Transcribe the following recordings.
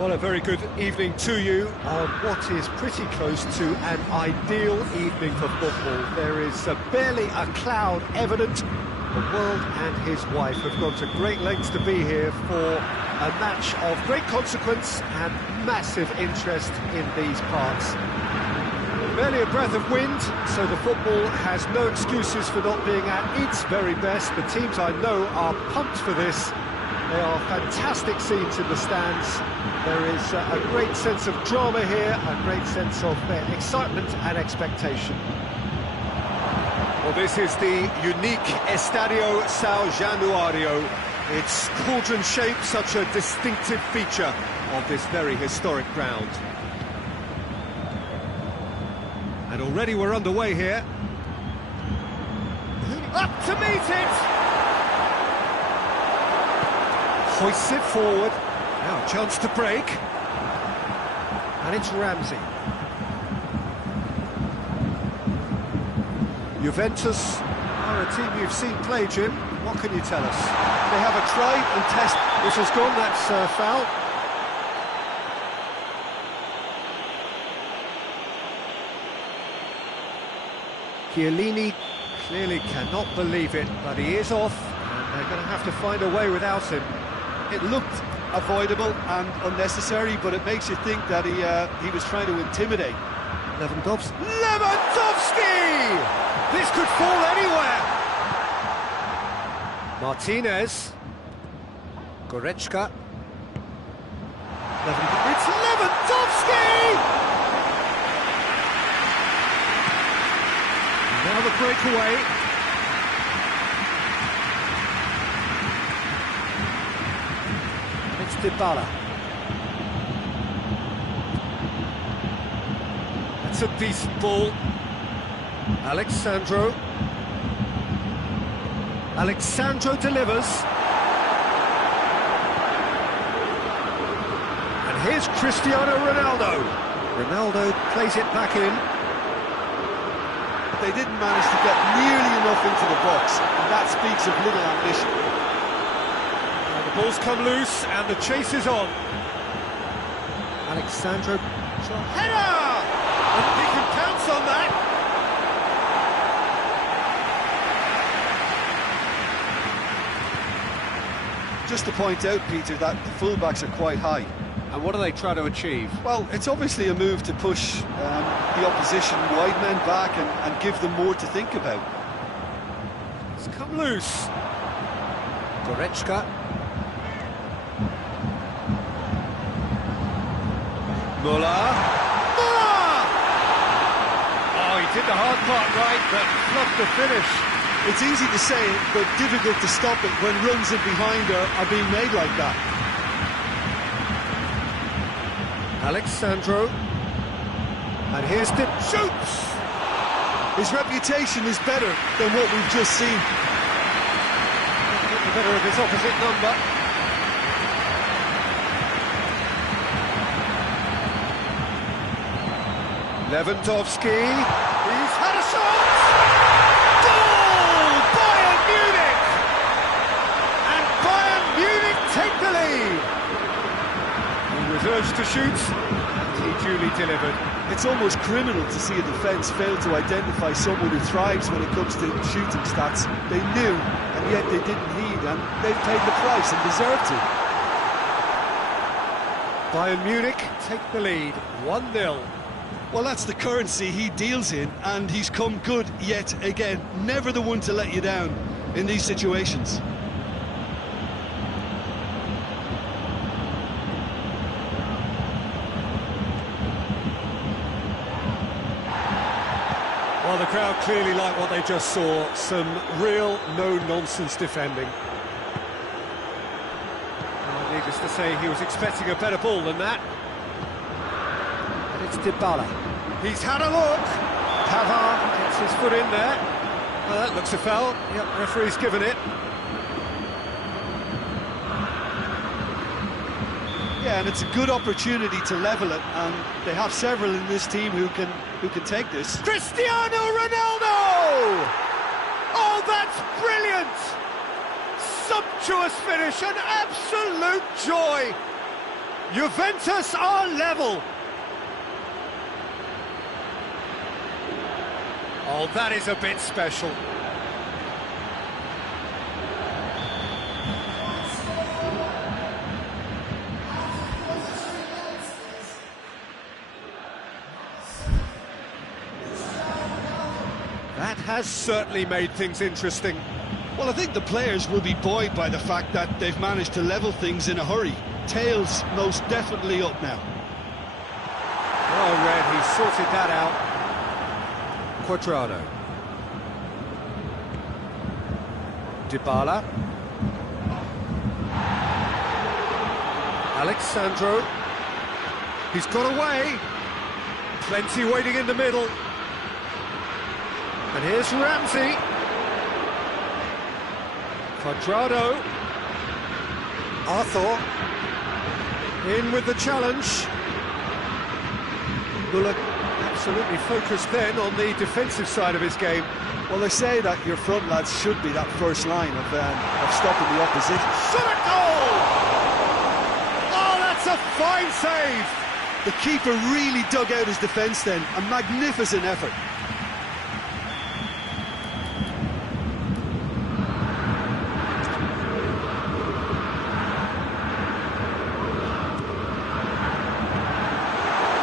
Well, a very good evening to you on what is pretty close to an ideal evening for football. There is barely a cloud evident. The world and his wife have gone to great lengths to be here for a match of great consequence and massive interest in these parts. Barely a breath of wind, so the football has no excuses for not being at its very best. The teams I know are pumped for this. They are fantastic scenes in the stands. There is a great sense of drama here, a great sense of excitement and expectation. Well, this is the unique Estadio São Januário. Its cauldron-shaped, such a distinctive feature of this very historic ground. And already we're underway here. Up to meet it! Hoists it forward. Now a chance to break. And it's Ramsey. Juventus are a team you've seen play, Jim. What can you tell us? They have a try and test. This has gone, that's foul. Chiellini clearly cannot believe it, but he is off, and they're going to have to find a way without him. It looked avoidable and unnecessary, but it makes you think that he was trying to intimidate. Lewandowski! This could fall anywhere! Martinez. Goretzka. It's Lewandowski! Now the breakaway. It's Dybala. That's a decent ball. Alexandro delivers. And here's Cristiano Ronaldo. Ronaldo plays it back in. They didn't manage to get nearly enough into the box, and that speaks of little ambition. Now the ball's come loose, and the chase is on. Alexandro. Header! And he can pounce on that. Just to point out, Peter, that the fullbacks are quite high. And what are they trying to achieve? Well, it's obviously a move to push the opposition wide men back and give them more to think about. It's come loose. Goretzka. Müller. Oh, he did the hard part right, but not the finish. It's easy to say, but difficult to stop it when runs in behind are being made like that. Alexandro. And here's the shoots! His reputation is better than what we've just seen. Get the better of his opposite number. Lewandowski. He's had a shot! Goal! Bayern Munich! And Bayern Munich take the lead! He was urged to shoot, and he duly delivered. It's almost criminal to see a defence fail to identify someone who thrives when it comes to shooting stats. They knew, and yet they didn't heed, and they paid the price and deserved to. Bayern Munich take the lead, 1-0. Well, that's the currency he deals in, and he's come good yet again. Never the one to let you down in these situations. Well, the crowd clearly like what they just saw. Some real no-nonsense defending. Well, needless to say, he was expecting a better ball than that. And it's Dybala. He's had a look. Pavard gets his foot in there. Well, that looks a foul. Yep, referee's given it. Yeah, and it's a good opportunity to level it, and they have several in this team who can take this. Cristiano Ronaldo! Oh, that's brilliant! Sumptuous finish, an absolute joy! Juventus are level. Oh, that is a bit special. That has certainly made things interesting. Well, I think the players will be buoyed by the fact that they've managed to level things in a hurry. Tails most definitely up now. Well read, he sorted that out. Cuadrado. Dybala. Alexandro. He's got away. Plenty waiting in the middle. And here's Ramsey. Cuadrado. Arthur. In with the challenge. Müller absolutely focused then on the defensive side of his game. Well, they say that your front lads should be that first line of stopping the opposition. Shot a goal! Oh, that's a fine save! The keeper really dug out his defence then. A magnificent effort.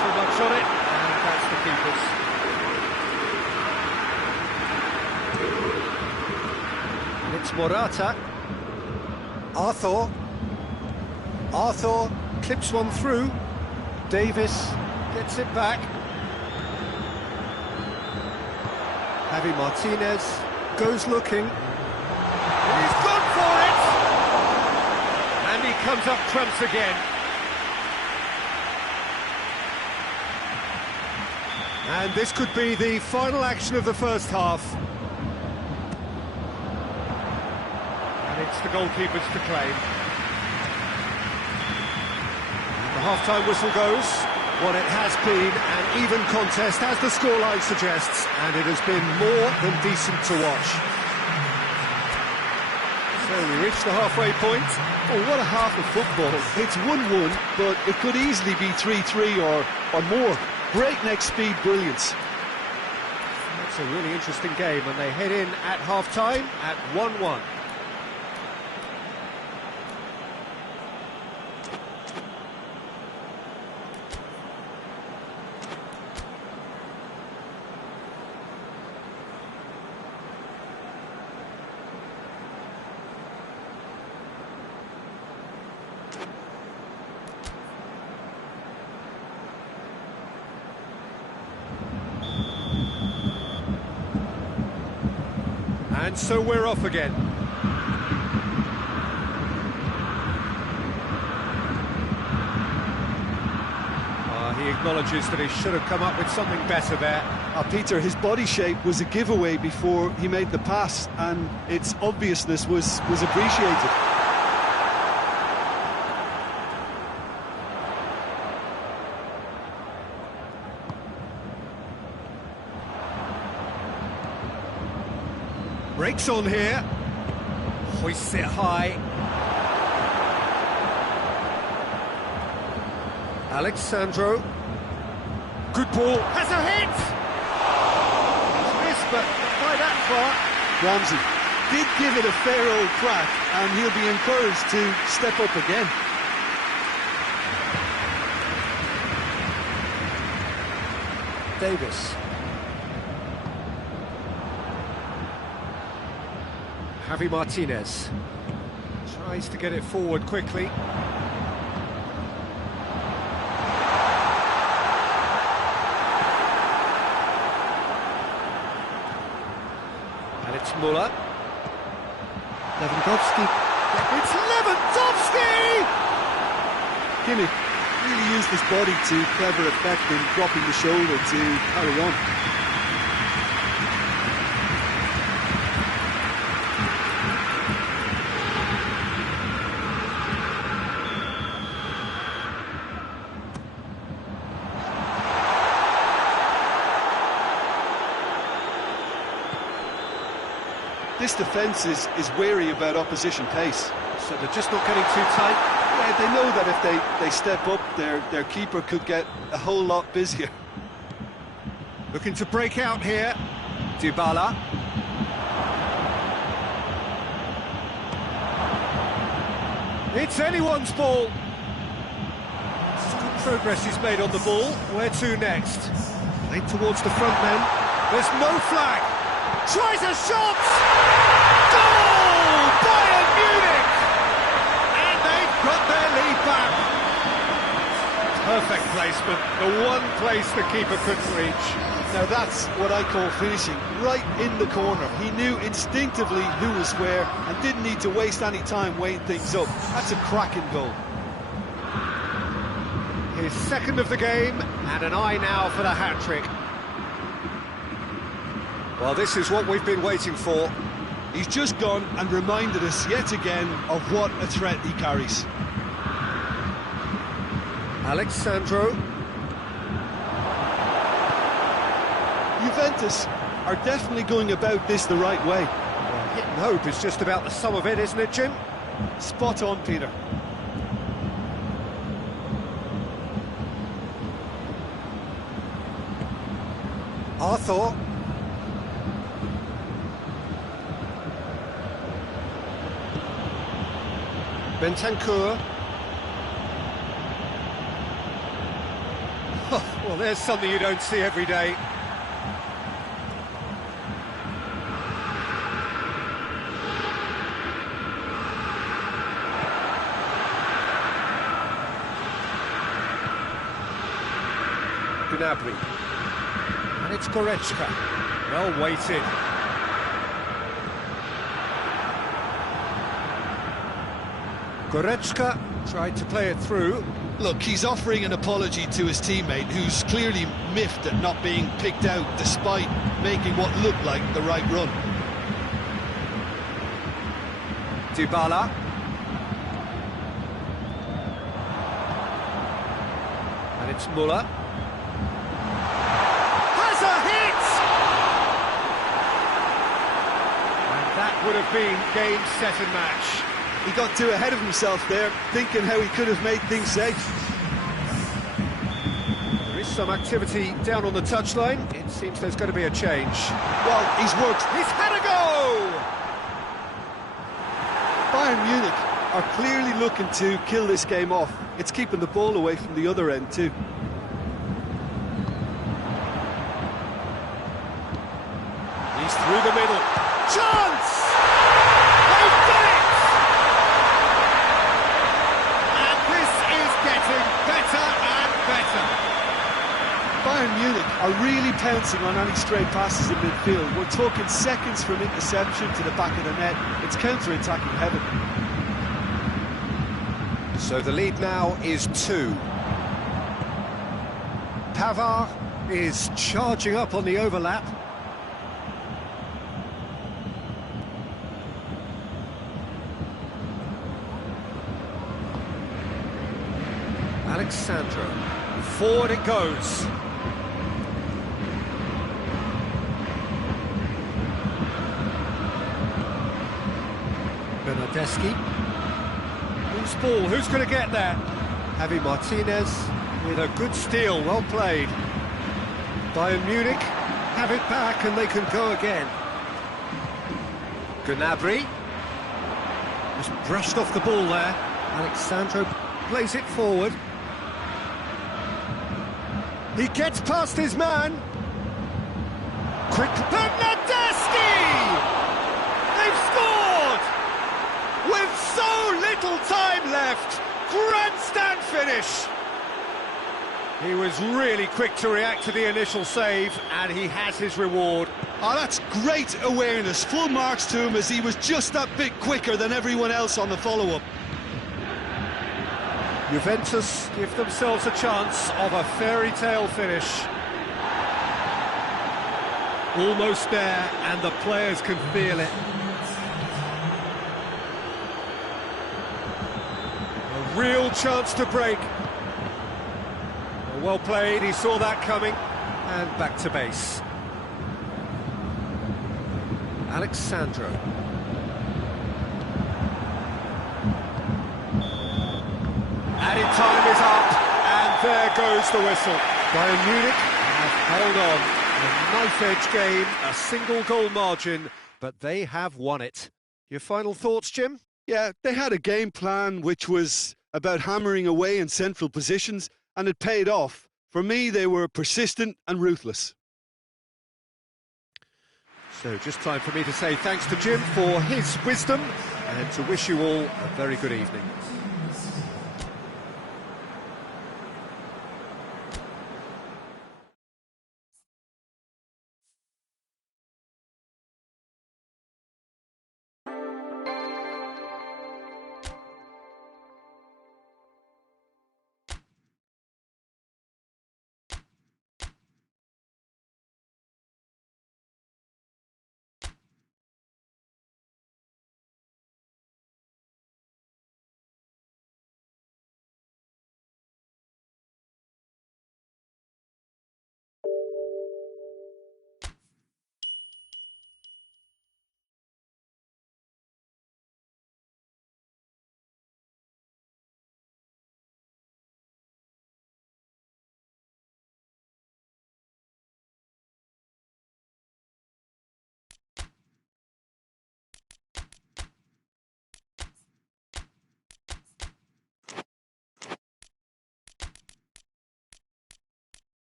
Too much on it, and that's the keeper's. And it's Morata. Arthur clips one through. Davis gets it back. Javi Martinez goes looking. And he's gone for it! And he comes up trumps again. And this could be the final action of the first half. And it's the goalkeepers to claim. The half-time whistle goes. Well, it has been an even contest, as the scoreline suggests, and it has been more than decent to watch. So we reach the halfway point. Oh, what a half of football. It's 1-1, but it could easily be 3-3 or more. Breakneck speed brilliance. It's a really interesting game, and they head in at half-time at 1-1. And so we're off again. He acknowledges that he should have come up with something better there. Peter, his body shape was a giveaway before he made the pass, and its obviousness was appreciated. Breaks on here. Hoists it high. Alexandro. Good ball. Has a hit! It's missed, but not by that far. Ramsey did give it a fair old crack, and he'll be encouraged to step up again. Davis. Javi Martinez tries to get it forward quickly. And it's Müller. Lewandowski. It's Lewandowski! Kimmich really used his body to clever effect in dropping the shoulder to carry on. This defence is wary about opposition pace. So they're just not getting too tight. Yeah, they know that if they step up, their keeper could get a whole lot busier. Looking to break out here. Dybala. It's anyone's ball. Good progress he's made on the ball. Where to next? Played towards the front men. There's no flag. Tries a shot! Goal! Bayern Munich! And they've got their lead back. Perfect placement. The one place the keeper couldn't reach. Now that's what I call finishing, right in the corner. He knew instinctively who was where and didn't need to waste any time weighing things up. That's a cracking goal. His second of the game, and an eye now for the hat-trick. Well, this is what we've been waiting for. He's just gone and reminded us yet again of what a threat he carries. Alex Sandro. Juventus are definitely going about this the right way. Hit and hope is just about the sum of it, isn't it, Jim? Spot on, Peter. Arthur. Bentancur. Well, there's something you don't see every day. Gnabry. And it's Goretzka. Well weighted. Goretzka tried to play it through. Look, he's offering an apology to his teammate, who's clearly miffed at not being picked out despite making what looked like the right run. Dybala. And it's Muller. Has a hit! And that would have been game, set and match. He got too ahead of himself there, thinking how he could have made things safe. There is some activity down on the touchline. It seems there's going to be a change. Well, he's worked. He's had a go! Bayern Munich are clearly looking to kill this game off. It's keeping the ball away from the other end too. He's through the middle. Chance! They've done it! And this is getting better and better. Bayern Munich are really pouncing on any stray passes in midfield. We're talking seconds from interception to the back of the net. It's counter-attacking heaven. So the lead now is 2. Pavard is charging up on the overlap. Alex Sandro. Forward it goes. Bernardeschi. Who's ball? Who's going to get there? Javi Martinez with a good steal, well played. Bayern Munich have it back and they can go again. Gnabry just brushed off the ball there. Alex Sandro plays it forward. He gets past his man. Quick, Bernardeschi! They've scored! With so little time left, grandstand finish. He was really quick to react to the initial save, and he has his reward. Oh, that's great awareness. Full marks to him as he was just that bit quicker than everyone else on the follow-up. Juventus give themselves a chance of a fairy tale finish. Almost there, and the players can feel it. A real chance to break. Well played, he saw that coming, and back to base. Alex Sandro. there goes the whistle. Bayern Munich have held on. A knife-edge game, a single goal margin, but they have won it. Your final thoughts, Jim? Yeah, they had a game plan which was about hammering away in central positions, and it paid off. For me, they were persistent and ruthless. So just time for me to say thanks to Jim for his wisdom and to wish you all a very good evening.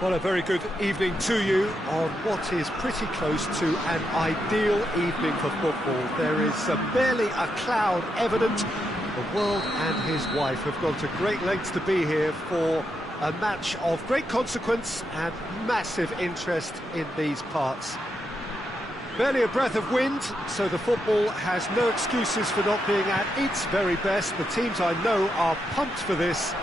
Well, a very good evening to you on what is pretty close to an ideal evening for football. There is barely a cloud evident. The world and his wife have gone to great lengths to be here for a match of great consequence and massive interest in these parts. Barely a breath of wind, so the football has no excuses for not being at its very best. The teams I know are pumped for this.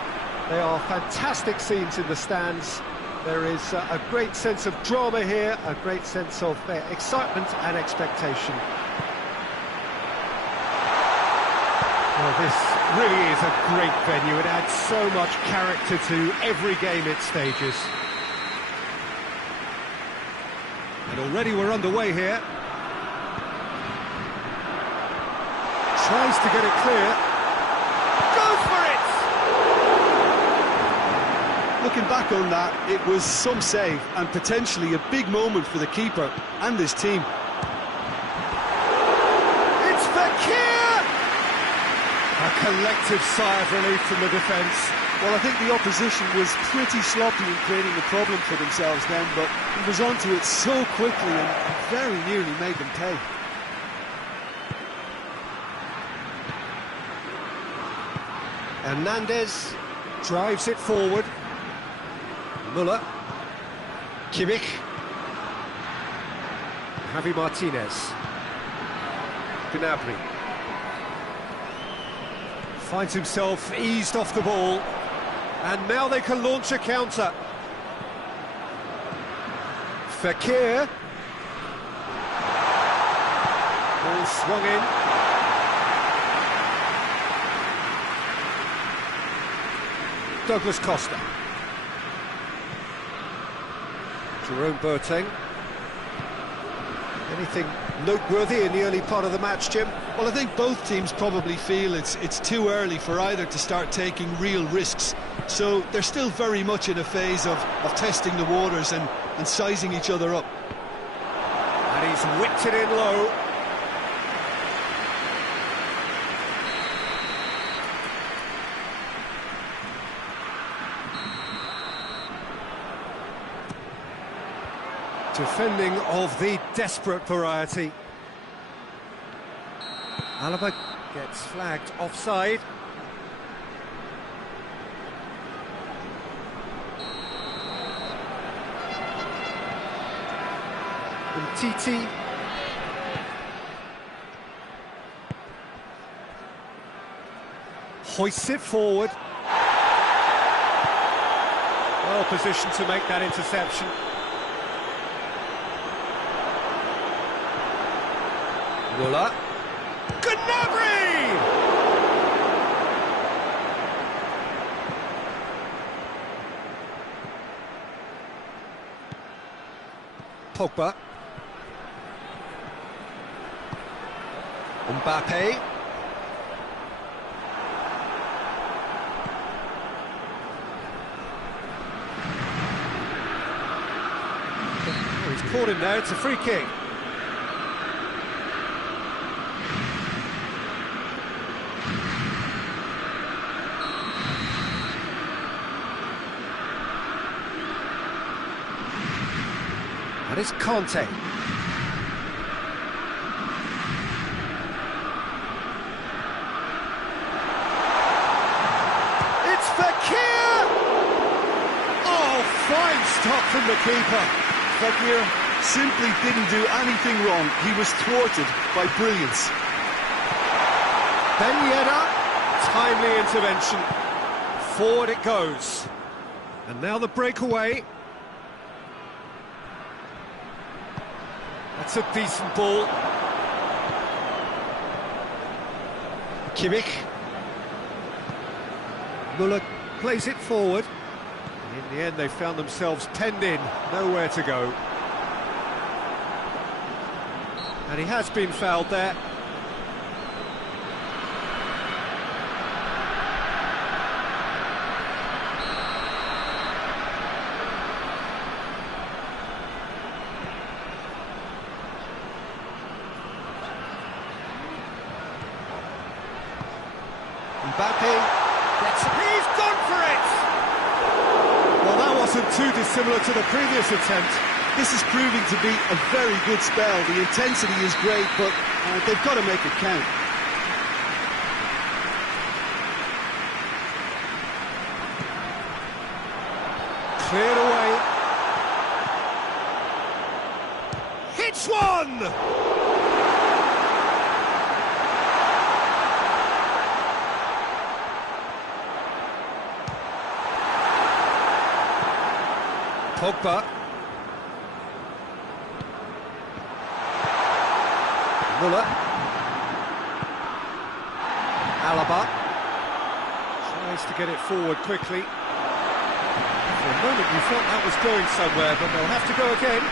They are fantastic scenes in the stands. There is a great sense of drama here, a great sense of excitement and expectation. Well, this really is a great venue. It adds so much character to every game it stages. And already we're underway here. Tries to get it clear. Goes for it! Looking back on that, it was some save and potentially a big moment for the keeper and his team. It's Fekir! A collective sigh of relief from the defence. Well, I think the opposition was pretty sloppy in creating a problem for themselves then, but he was onto it so quickly and very nearly made them pay. Hernandez drives it forward. Müller. Kimmich. Javi Martinez. Gnabry. Finds himself eased off the ball. And now they can launch a counter. Fekir. Ball swung in. Douglas Costa. Jerome Boateng. Anything noteworthy in the early part of the match, Jim? Well, I think both teams probably feel it's too early for either to start taking real risks. So they're still very much in a phase of testing the waters and sizing each other up. And he's whipped it in low. Defending of the desperate variety. Alaba gets flagged offside. Umtiti. Hoists it forward. Well positioned to make that interception. Muller. Gnabry! Pogba. Mbappe. Oh, he's caught him there, it's a free kick. And it's Conte. It's Fekir! Oh, fine stop from the keeper. Fekir simply didn't do anything wrong. He was thwarted by brilliance. Ben Yedder, timely intervention. Forward it goes. And now the breakaway. That's a decent ball. Kimmich. Muller plays it forward. And in the end, they found themselves penned in, nowhere to go. And he has been fouled there. Mbappe gets it. He's gone for it! Well, that wasn't too dissimilar to the previous attempt. This is proving to be a very good spell. The intensity is great, but they've got to make it count. Cleared away. Hits one! Pogba. Muller. Alaba. Tries to get it forward quickly. For a moment you thought that was going somewhere, but they'll have to go again.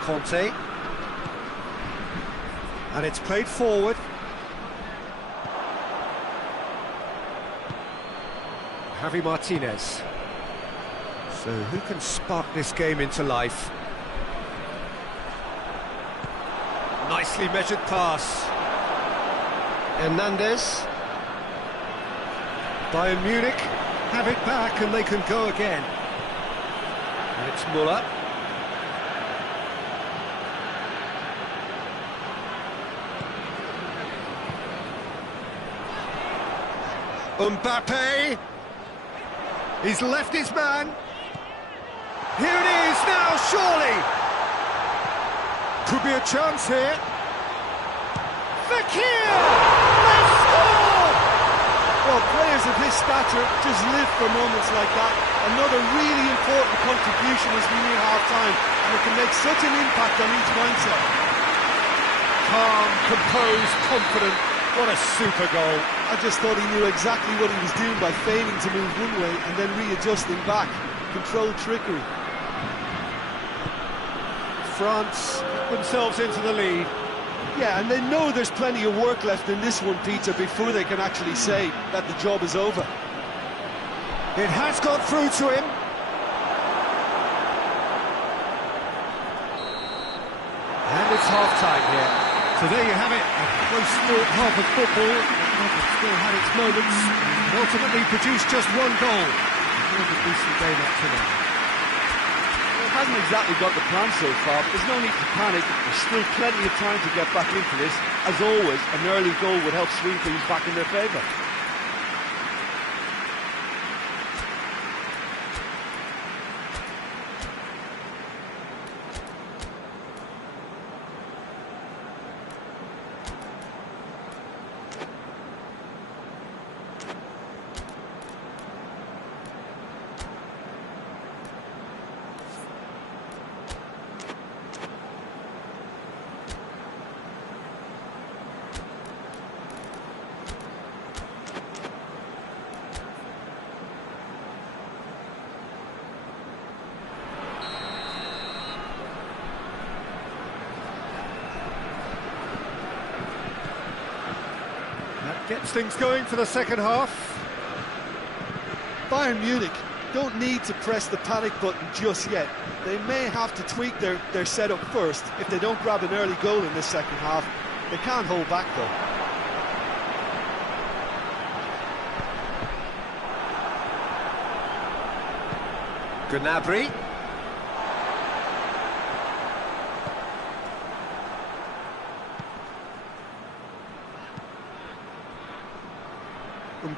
Conte. And it's played forward. Javi Martinez. So who can spark this game into life? Nicely measured pass. Hernandez. Bayern Munich have it back and they can go again. And it's Muller. Mbappe. He's left his man. Here it is now, surely! Could be a chance here. Fekir! They score! Well, players of his stature just live for moments like that. Another really important contribution as we near half-time, and it can make such an impact on each mindset. Calm, composed, confident. What a super goal. I just thought he knew exactly what he was doing by feigning to move one way and then readjusting back. Controlled trickery. France themselves into the lead. Yeah, and they know there's plenty of work left in this one, Peter, before they can actually say that the job is over. It has got through to him. And it's half-time here. So there you have it, a close-fought half of football. It still had its moments, and ultimately produced just one goal. Another decent game up to now. Well, it hasn't exactly got the plan so far, but there's no need to panic. There's still plenty of time to get back into this. As always, an early goal would help swing things back in their favour. Gets things going for the second half. Bayern Munich don't need to press the panic button just yet. They may have to tweak their setup first. If they don't grab an early goal in this second half, they can't hold back though. Gnabry.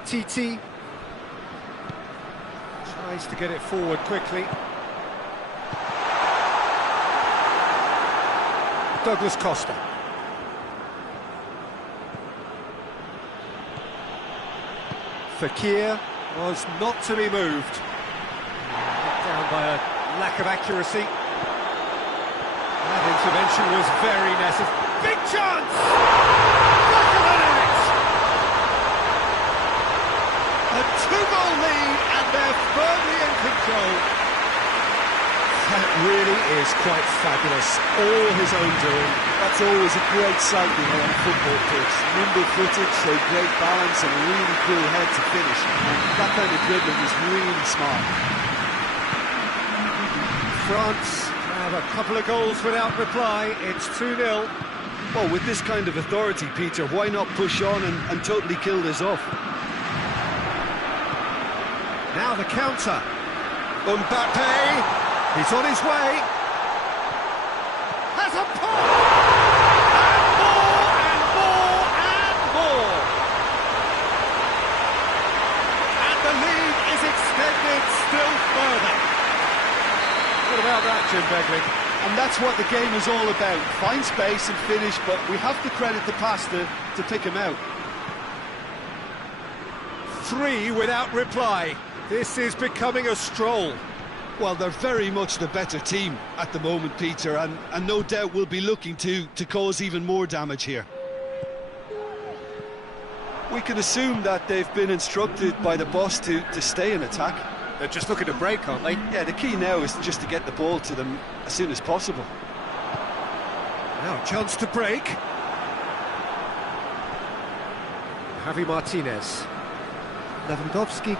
Titi tries to get it forward quickly. Douglas Costa. Fekir was not to be moved. Knocked down by a lack of accuracy. That intervention was very necessary. Big chance! Back of the net! A two-goal lead, and they're firmly in control. That really is quite fabulous. All his own doing. That's always a great sight, you know, on a football pitch. Nimble-footed, showed great balance and a really cool head to finish. That kind of dribbling is really smart. France have a couple of goals without reply. It's 2-0. Well, with this kind of authority, Peter, why not push on and totally kill this off? Now the counter. Mbappe, he's on his way. Has a pop! And more, and more, and more! And the lead is extended still further. What about that, Jim Begley? And that's what the game is all about. Find space and finish, but we have to credit the passer to pick him out. 3 without reply. This is becoming a stroll. Well, they're very much the better team at the moment, Peter, and no doubt will be looking to cause even more damage here. We can assume that they've been instructed by the boss to stay in attack. They're just looking to break, aren't they? Yeah, the key now is just to get the ball to them as soon as possible. Now a chance to break. Javi Martinez. Lewandowski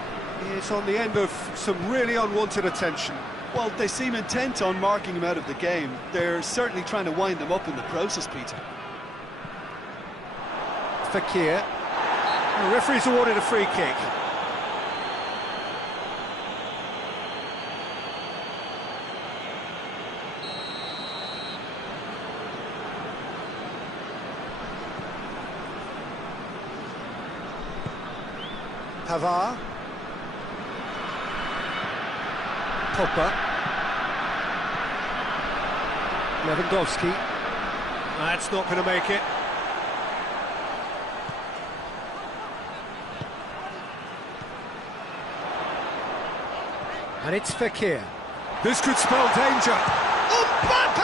is on the end of some really unwanted attention. Well, they seem intent on marking him out of the game. They're certainly trying to wind him up in the process, Peter. Fekir. The referee's awarded a free kick. Pavard. Pogba. Lewandowski. That's not going to make it. And it's Fekir. This could spell danger. Mbappe!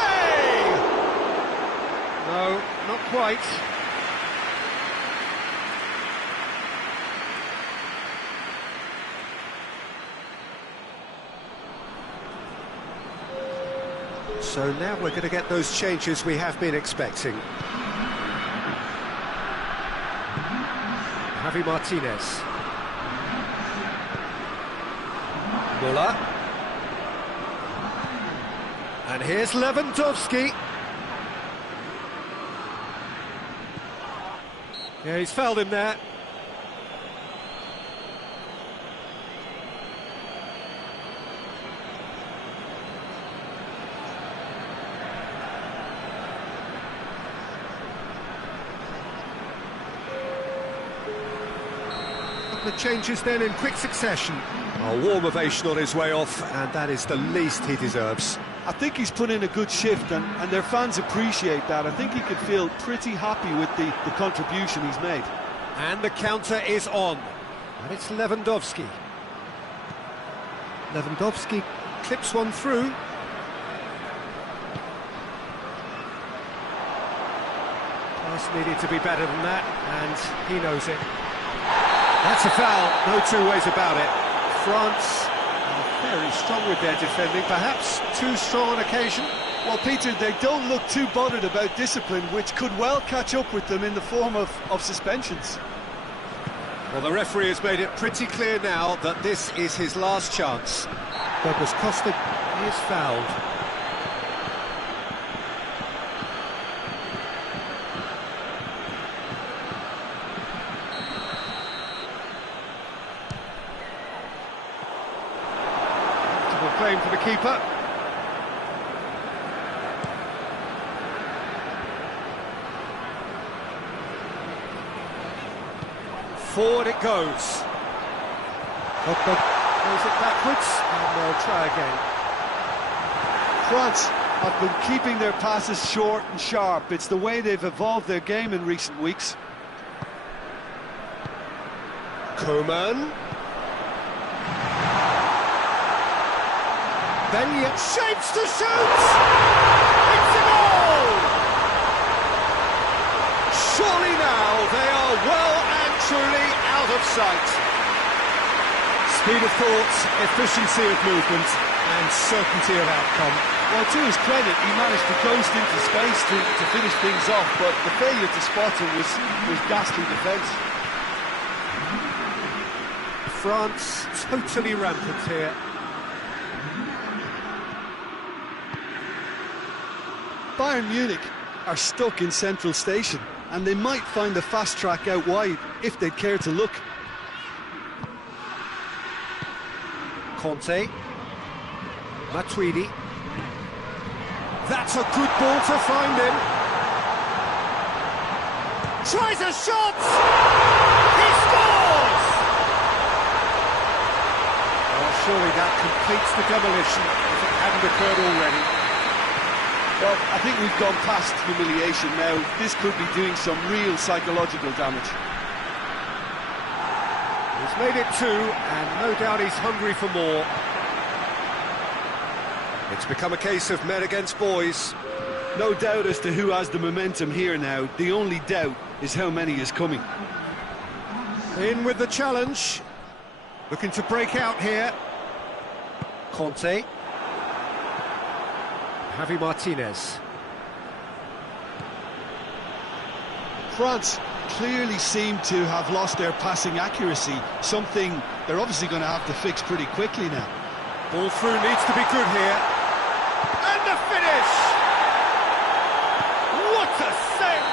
No, not quite. So now we're going to get those changes we have been expecting. Javi Martinez. Muller. And here's Lewandowski. Yeah, he's fouled him there. The changes then in quick succession. A warm ovation on his way off, and that is the least he deserves. I think he's put in a good shift, and their fans appreciate that. I think he could feel pretty happy with the contribution he's made. And the counter is on. And it's Lewandowski. Lewandowski clips one through. Pass needed to be better than that, and he knows it. That's a foul, no two ways about it. France are very strong with their defending, perhaps too strong on occasion. Well, Peter, they don't look too bothered about discipline, which could well catch up with them in the form of suspensions. Well, the referee has made it pretty clear now that this is his last chance. Douglas Costa is fouled. Claim for the keeper. Forward it goes. Pogba throws it backwards, and they'll try again. France have been keeping their passes short and sharp. It's the way they've evolved their game in recent weeks. Coman. Bellier shapes to shoot! It's a goal! Surely now they are well and truly out of sight. Speed of thought, efficiency of movement, and certainty of outcome. Well, to his credit, he managed to ghost into space to finish things off, but the failure to spot him was ghastly defence. France totally rampant here. Bayern Munich are stuck in Central Station, and they might find a fast track out wide if they'd care to look. Conte. Matuidi. That's a good ball to find him. Tries a shot! He scores! Well, surely that completes the demolition if it hadn't occurred already. Well, I think we've gone past humiliation now. This could be doing some real psychological damage. He's made it two, and no doubt he's hungry for more. It's become a case of men against boys. No doubt as to who has the momentum here now. The only doubt is how many is coming. In with the challenge. Looking to break out here. Conte. Javi Martinez. France clearly seem to have lost their passing accuracy, something they're obviously going to have to fix pretty quickly now. Ball through needs to be good here. And the finish! What a save!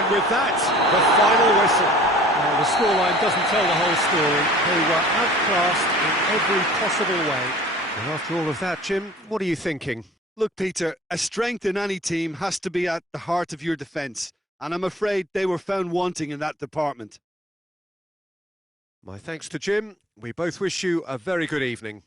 And with that, the final whistle. Well, the scoreline doesn't tell the whole story. They were outclassed in every possible way. And after all of that, Jim, what are you thinking? Look, Peter, a strength in any team has to be at the heart of your defence, and I'm afraid they were found wanting in that department. My thanks to Jim. We both wish you a very good evening.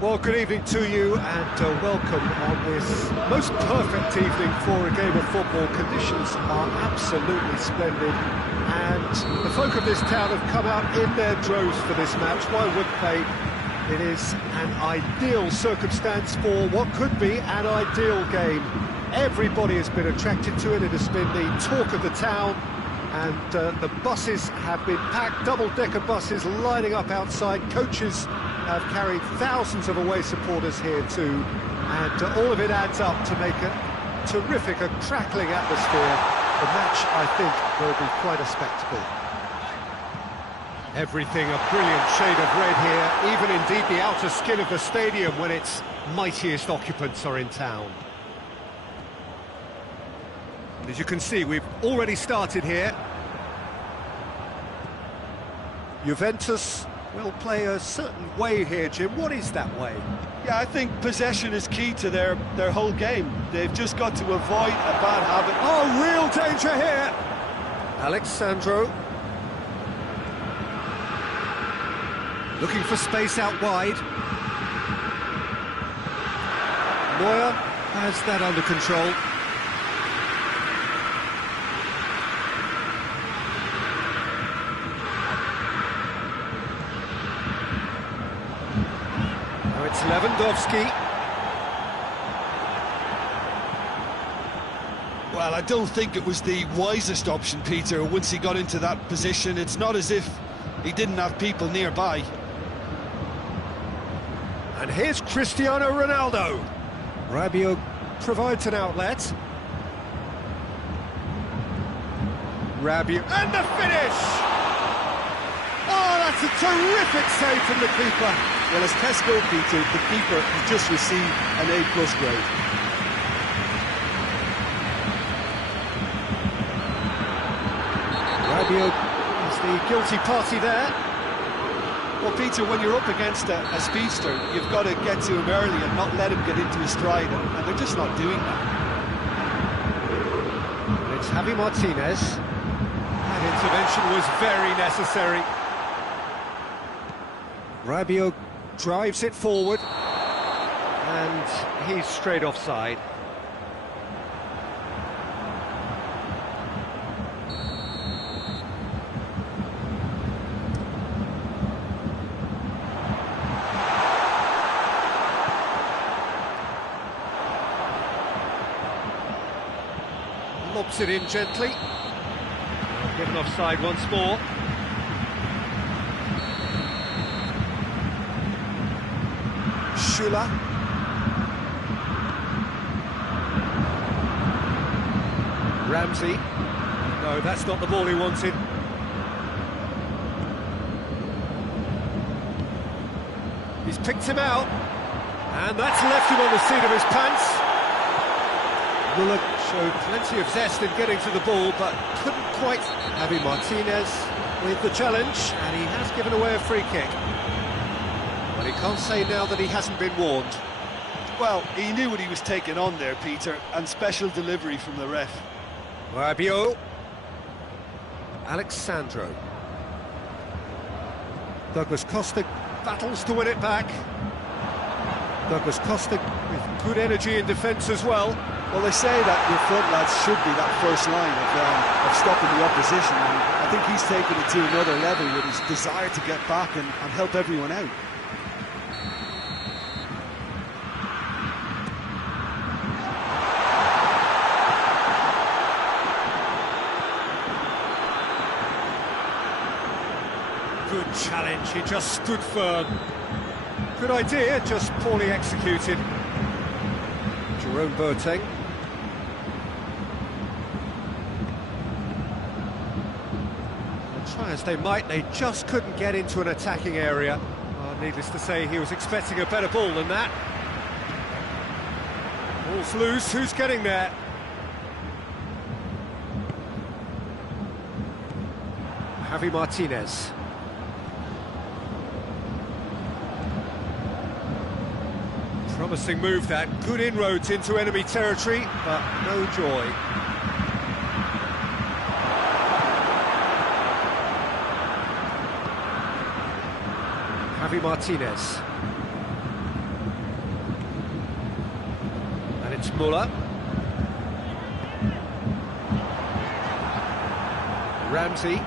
Well, good evening to you and welcome on this most perfect evening for a game of football. Conditions are absolutely splendid and the folk of this town have come out in their droves for this match. Why wouldn't they? It is an ideal circumstance for what could be an ideal game. Everybody has been attracted to it. It has been the talk of the town. And the buses have been packed, double-decker buses lining up outside. Coaches have carried thousands of away supporters here too. And all of it adds up to make a terrific, a crackling atmosphere. The match, I think, will be quite a spectacle. Everything a brilliant shade of red here, even indeed the outer skin of the stadium when its mightiest occupants are in town. As you can see, we've already started here. Juventus will play a certain way here, Jim. What is that way? Yeah, I think possession is key to their whole game. They've just got to avoid a bad habit. Oh, real danger here! Alex Sandro. Looking for space out wide. Neuer has that under control. It's Lewandowski. Well, I don't think it was the wisest option, Peter, once he got into that position. It's not as if he didn't have people nearby. And here's Cristiano Ronaldo. Rabiot provides an outlet. Rabiot, and the finish! Oh, that's a terrific save from the keeper. Well, as tests go, Peter, the keeper has just received an A+ grade. Rabiot is the guilty party there. Well, Peter, when you're up against a speedster, you've got to get to him early and not let him get into his stride, and they're just not doing that. And it's Javi Martinez. That intervention was very necessary. Rabiot drives it forward, and he's straight offside. Lobs it in gently. Given offside once more. Schüller. Ramsey. No, that's not the ball he wanted. He's picked him out. And that's left him on the seat of his pants. Müller showed plenty of zest in getting to the ball, but couldn't quite. Javi Martinez with the challenge, and he has given away a free kick. But he can't say now that he hasn't been warned. Well, he knew what he was taking on there, Peter, and special delivery from the ref. Rabiot. Alex Sandro. Douglas Costa battles to win it back. Douglas Costa with good energy in defence as well. Well, they say that your front lads should be that first line of stopping the opposition, and I think he's taken it to another level with his desire to get back and help everyone out. Good challenge, he just stood firm. Good idea, just poorly executed. Jerome Boateng. Try as they might, they just couldn't get into an attacking area. Needless to say, he was expecting a better ball than that. Ball's loose, who's getting there? Javi Martinez. Promising move that, good inroads into enemy territory, but no joy. Javi Martinez. It's Muller. Ramsey.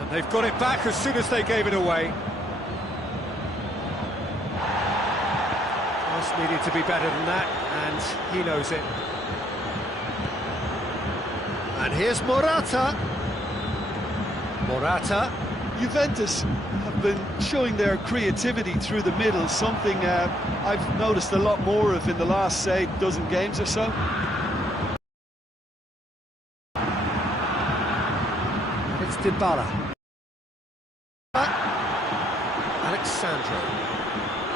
And they've got it back as soon as they gave it away. Just needed to be better than that, and he knows it. And here's Morata. Morata. Juventus have been showing their creativity through the middle, something I've noticed a lot more of in the last, say, dozen games or so. It's Dybala. Alexandro.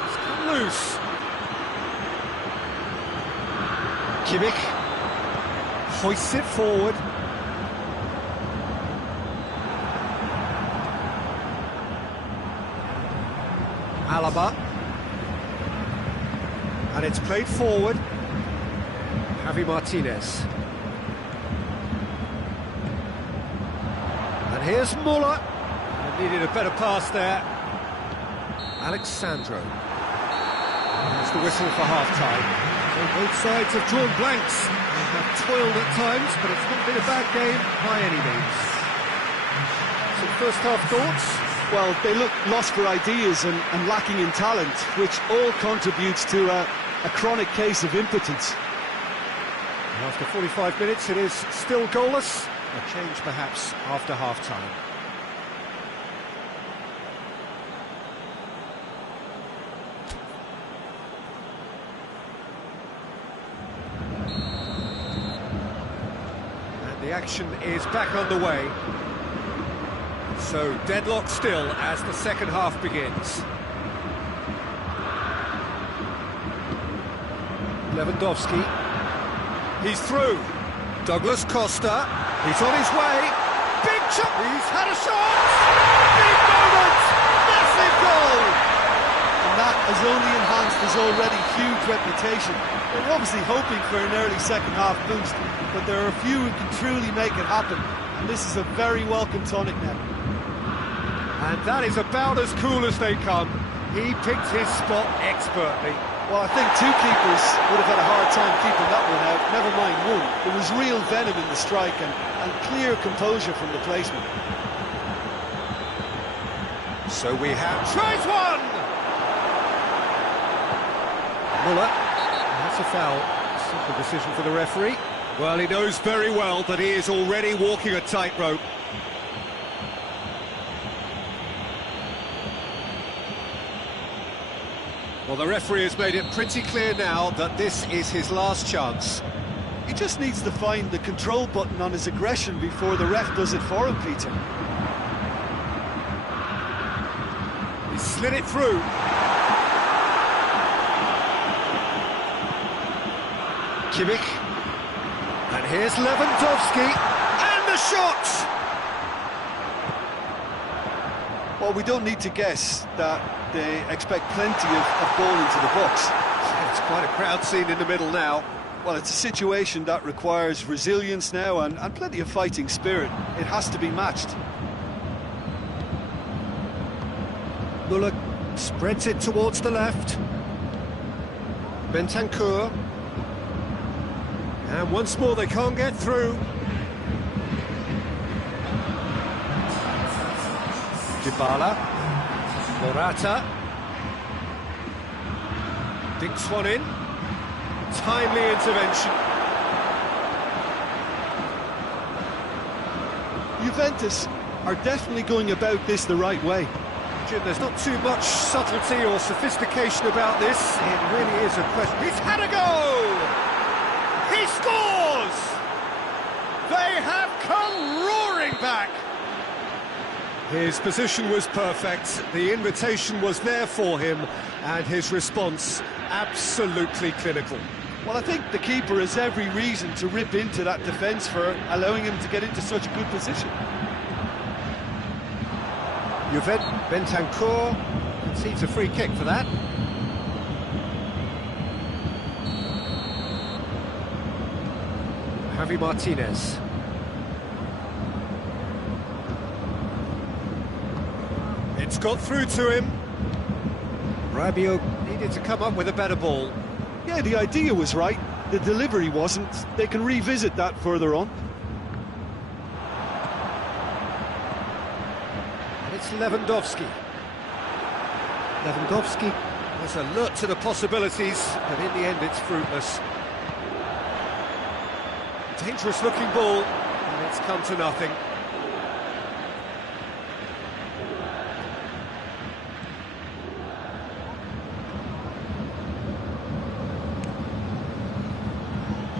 It's come loose. Kimmich hoists it forward. Alaba. And it's played forward. Javi Martinez. And here's Muller. Needed a better pass there. Alexandro. There's the whistle for half-time. So both sides have drawn blanks. They have toiled at times, but it's not been a bad game by any means. Some first-half thoughts? Well, they look lost for ideas and lacking in talent, which all contributes to a chronic case of impotence. After 45 minutes, it is still goalless. A change, perhaps, after half-time. The action is back underway. So deadlock still as the second half begins. Lewandowski. He's through. Douglas Costa. He's on his way. Big shot. He's had a shot. Big moment. Massive goal. And that has only enhanced his already huge reputation. They're obviously hoping for an early second-half boost, but there are a few who can truly make it happen, and this is a very welcome tonic now. And that is about as cool as they come. He picked his spot expertly. Well, I think two keepers would have had a hard time keeping that one out, never mind one. There was real venom in the strike and clear composure from the placement. So we have tries one! Muller. That's a foul. Simple decision for the referee. Well, he knows very well that he is already walking a tightrope. Well, the referee has made it pretty clear now that this is his last chance. He just needs to find the control button on his aggression before the ref does it for him, Peter. He slid it through. Kimmich. And here's Lewandowski. And the shot! Well, we don't need to guess that they expect plenty of ball into the box. It's quite a crowd scene in the middle now. Well, it's a situation that requires resilience now and plenty of fighting spirit. It has to be matched. Muller spreads it towards the left. Bentancur. And once more they can't get through. Dybala. Morata. Dinks one in. Timely intervention. Juventus are definitely going about this the right way. Jim, there's not too much subtlety or sophistication about this. It really is a question. He's had a go! He scores! They have come roaring back! His position was perfect, the invitation was there for him, and his response absolutely clinical. Well, I think the keeper has every reason to rip into that defence for allowing him to get into such a good position. Bentancur concedes a free kick for that. Javi Martinez. It's got through to him. Rabiot needed to come up with a better ball. Yeah, the idea was right, the delivery wasn't. They can revisit that further on. And it's Lewandowski. Lewandowski was alert to the possibilities, but in the end it's fruitless. Dangerous looking ball, and it's come to nothing.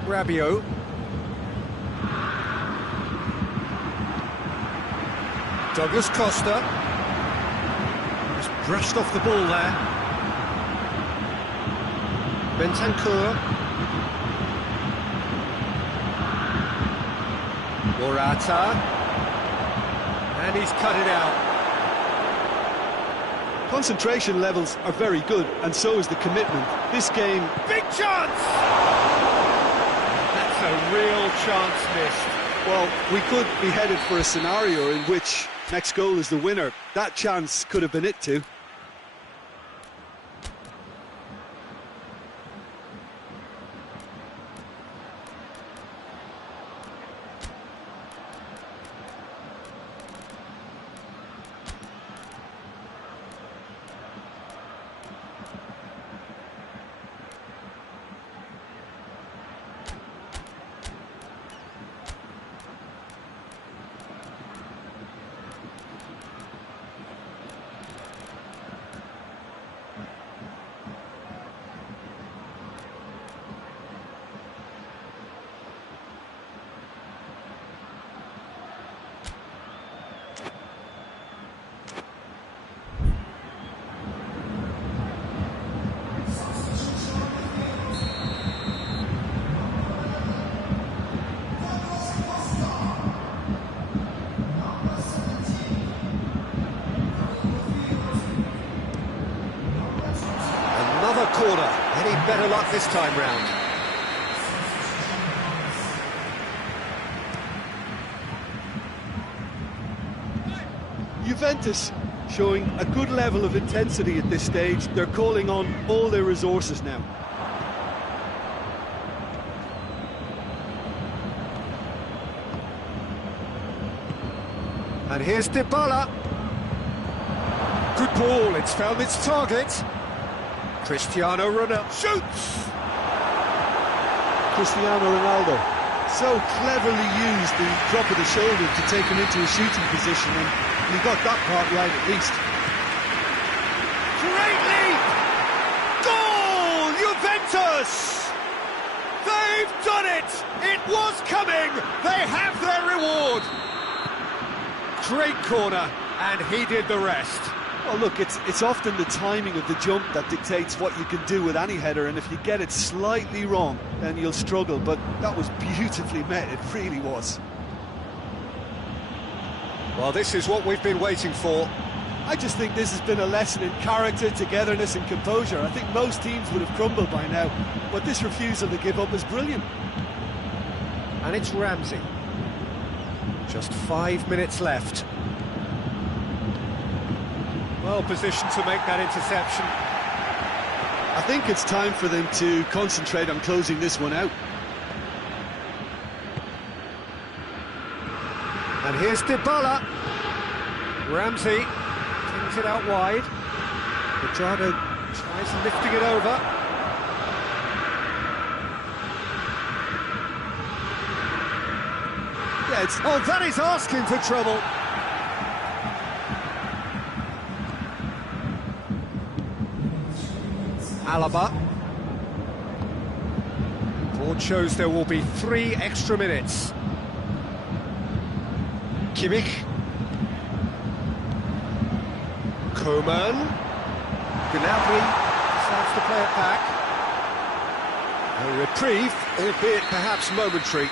Rabiot. Douglas Costa. Just brushed off the ball there. Bentancur. Morata. And he's cut it out. Concentration levels are very good, and so is the commitment. This game... Big chance! That's a real chance missed. Well, we could be headed for a scenario in which next goal is the winner. That chance could have been it too. Corner. Any better luck this time round? Juventus showing a good level of intensity at this stage. They're calling on all their resources now. And here's Dybala. Good ball, it's found its target. Cristiano Ronaldo shoots! Cristiano Ronaldo so cleverly used the drop of the shoulder to take him into a shooting position, and he got that part right at least. Great leap! Goal! Juventus! They've done it! It was coming! They have their reward! Great corner, and he did the rest. Well, look, it's often the timing of the jump that dictates what you can do with any header, and if you get it slightly wrong, then you'll struggle, but that was beautifully met, it really was. Well, this is what we've been waiting for. I just think this has been a lesson in character, togetherness and composure. I think most teams would have crumbled by now, but this refusal to give up is brilliant. And it's Ramsey. Just 5 minutes left. Well positioned to make that interception. I think it's time for them to concentrate on closing this one out. And here's Dybala. Ramsey brings it out wide. Machado tries lifting it over. Yeah, oh, that is asking for trouble. Alaba. Board shows there will be 3 extra minutes. Kimmich. Coman. Gnabry decides to play it back. A reprieve, albeit perhaps momentary.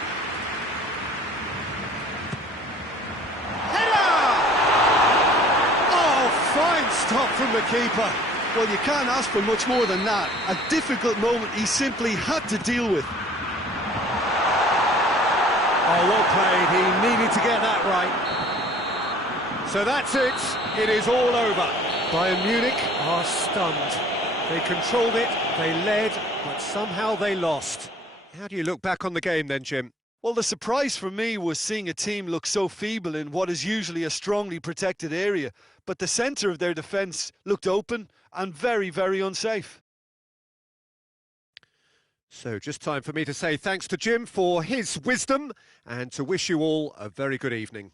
Header! Oh, fine stop from the keeper. Well, you can't ask for much more than that. A difficult moment he simply had to deal with. Oh, well played. He needed to get that right. So that's it. It is all over. Bayern Munich are stunned. They controlled it, they led, but somehow they lost. How do you look back on the game then, Jim? Well, the surprise for me was seeing a team look so feeble in what is usually a strongly protected area, but the centre of their defence looked open and very, very unsafe. So just time for me to say thanks to Jim for his wisdom and to wish you all a very good evening.